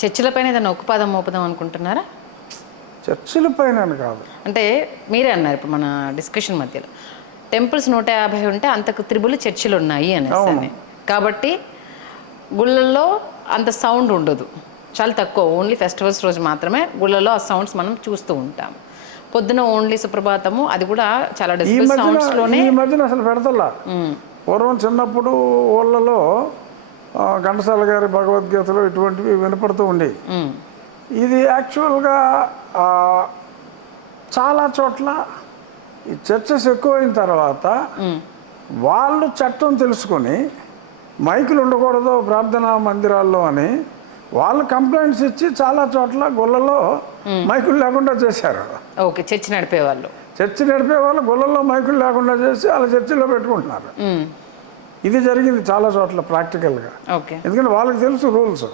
చర్చిల పైన ఏదైనా ఉక్కుపాదం మోపుదాం అనుకుంటున్నారా? చర్చిల పైన కాదు, అంటే మీరే అన్నారు ఇప్పుడు మన డిస్కషన్ మధ్యలో టెంపుల్స్ 150 ఉంటే అంతకు త్రిబుల్ చర్చిలు ఉన్నాయి అనేసి. కాబట్టి గుళ్ళల్లో అంత సౌండ్ ఉండదు, చాలా తక్కువ. ఓన్లీ ఫెస్టివల్స్ రోజు మాత్రమే గుళ్ళలో ఆ సౌండ్స్ మనం చూస్తూ ఉంటాం. పొద్దున ఓన్లీ సుప్రభాతము, అది కూడా చాలా డెసిబెల్ సౌండ్స్ లోనే. ఈ మధ్యన అసలు పెడతల్లా. పూర్వం చిన్నప్పుడు ఊళ్ళలో ఘంటసాల గారి భగవద్గీతలు ఇటువంటివి వినపడుతూ ఉండేవి. ఇది యాక్చువల్గా చాలా చోట్ల ఈ చర్చెస్ ఎక్కువైన తర్వాత వాళ్ళు చట్టం తెలుసుకొని మైకులు ఉండకూడదు ప్రార్థనా మందిరాల్లో అని వాళ్ళు కంప్లైంట్స్ ఇచ్చి చాలా చోట్ల గుళ్ళలో మైకులు లేకుండా చేశారు. ఓకే, చర్చి నడిపే వాళ్ళు గుళ్ళల్లో మైకులు లేకుండా చేసి వాళ్ళ చర్చిలో పెట్టుకుంటున్నారు. ఇది జరిగింది చాలా చోట్ల ప్రాక్టికల్గా. ఎందుకంటే వాళ్ళకి తెలుసు రూల్స్.